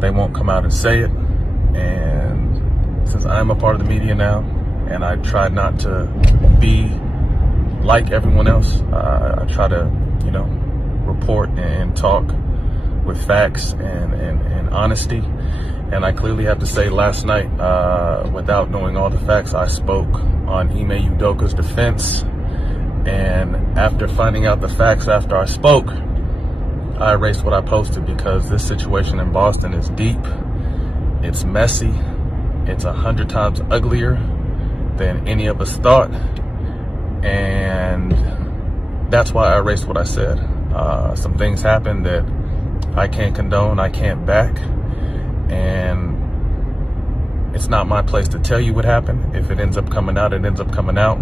they won't come out and say it. And since I'm a part of the media now, and I try not to be like everyone else, I try to, report and talk with facts and honesty. And I clearly have to say, last night, without knowing all the facts, I spoke on Ime Udoka's defense. And after finding out the facts after I spoke, I erased what I posted, because this situation in Boston is deep, it's messy, it's 100 times uglier than any of us thought. And that's why I erased what I said. Some things happened that I can't condone, I can't back, and it's not my place to tell you what happened. If it ends up coming out, it ends up coming out.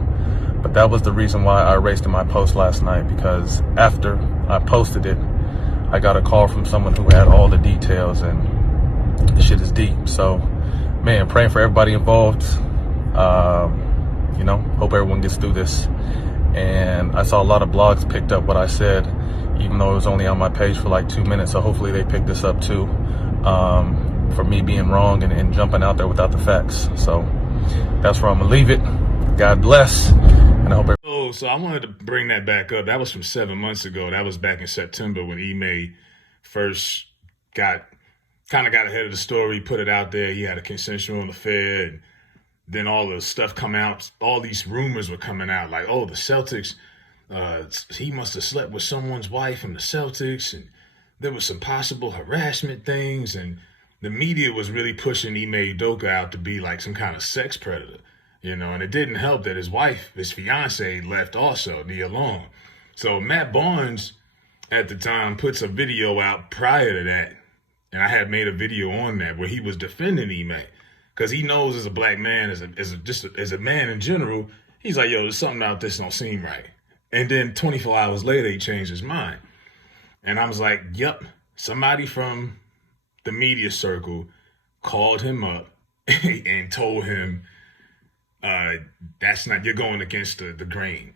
But that was the reason why I erased in my post last night, because after I posted it, I got a call from someone who had all the details, and the shit is deep. So, man, praying for everybody involved. Hope everyone gets through this. And I saw a lot of blogs picked up what I said, even though it was only on my page for like 2 minutes. So hopefully they pick this up too, for me being wrong and jumping out there without the facts. So that's where I'm gonna leave it. God bless, and I hope. So I wanted to bring that back up. That was from 7 months ago. That was back in September when Ime first got ahead of the story, put it out there. He had a consensual affair, and then all the stuff come out. All these rumors were coming out, like, oh, the Celtics, he must have slept with someone's wife from the Celtics, and there was some possible harassment things, and the media was really pushing Ime Udoka out to be like some kind of sex predator, and it didn't help that his wife, his fiance, left also, Nia Long. So Matt Barnes at the time puts a video out prior to that, and I had made a video on that where he was defending Ime, because he knows as a black man, as a man in general, he's like, yo, there's something out this don't seem right. And then 24 hours later, he changed his mind. And I was like, yep, somebody from the media circle called him up and told him, you're going against the grain.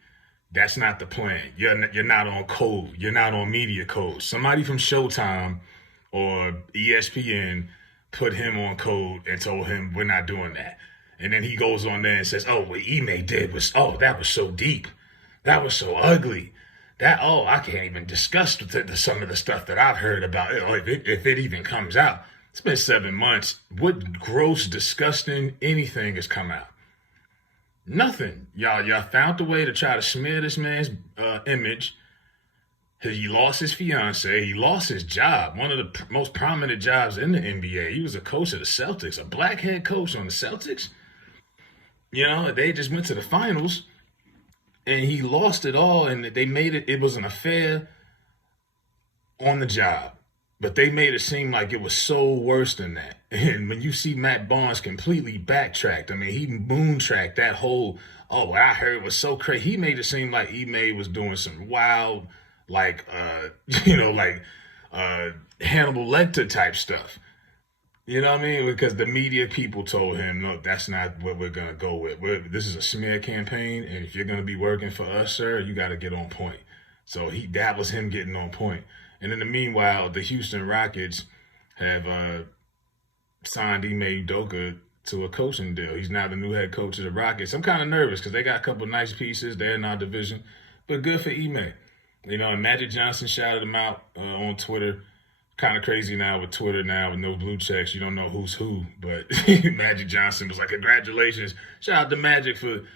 That's not the plan. You're not on code. You're not on media code. Somebody from Showtime or ESPN put him on code and told him we're not doing that. And then he goes on there and says, oh, what Ime did was, that was so deep. That was so ugly. I can't even discuss some of the stuff that I've heard about it, if it even comes out. It's been 7 months. What gross, disgusting anything has come out? Nothing. Y'all found a way to try to smear this man's image. He lost his fiance. He lost his job, one of the most prominent jobs in the NBA. He was a coach of the Celtics, a black head coach on the Celtics. They just went to the finals, and he lost it all, and they made it was an affair on the job. But they made it seem like it was so worse than that. And when you see Matt Barnes completely backtracked, he moontracked that whole, what I heard was so crazy. He made it seem like Ime was doing some wild, Hannibal Lecter type stuff. You know what I mean? Because the media people told him, no, that's not what we're going to go with. This is a smear campaign, and if you're going to be working for us, sir, you got to get on point. So that was him getting on point. And in the meanwhile, the Houston Rockets have signed Ime Udoka to a coaching deal. He's now the new head coach of the Rockets. I'm kind of nervous because they got a couple nice pieces. They're in our division. But good for Ime. And Magic Johnson shouted him out on Twitter. Kind of crazy now with Twitter now with no blue checks. You don't know who's who. But Magic Johnson was like, congratulations. Shout out to Magic for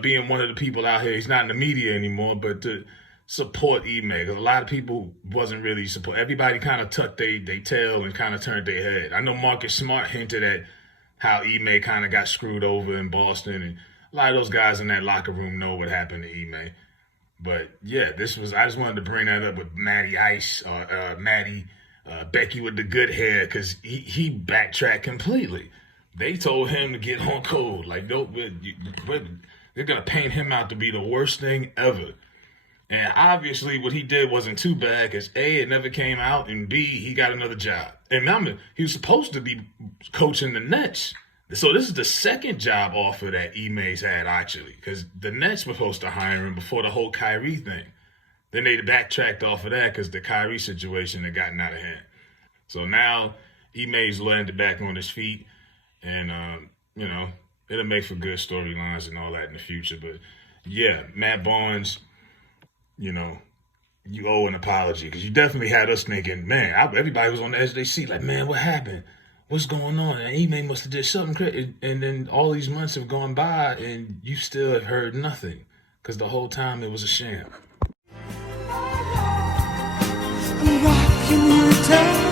being one of the people out here. He's not in the media anymore, but to support Ime. Because a lot of people wasn't really support. Everybody kind of tucked their tail and kind of turned their head. I know Marcus Smart hinted at how Ime kind of got screwed over in Boston. And a lot of those guys in that locker room know what happened to Ime. But yeah, I just wanted to bring that up with Matty Ice, Becky with the good hair, because he backtracked completely. They told him to get on code. Like, no, they're going to paint him out to be the worst thing ever. And obviously what he did wasn't too bad, because A, it never came out, and B, he got another job. And remember, he was supposed to be coaching the Nets. So this is the second job offer that Ime's had, actually, because the Nets were supposed to hire him before the whole Kyrie thing. Then they backtracked off of that because the Kyrie situation had gotten out of hand. So now Ime's landed back on his feet, and you know, it'll make for good storylines and all that in the future. But yeah, Matt Barnes, you know, you owe an apology because you definitely had us thinking, man, everybody was on the edge of their seat, like, man, what happened? What's going on? And Ime must have did something crazy. And then all these months have gone by, and you still have heard nothing because the whole time it was a sham. What can you tell?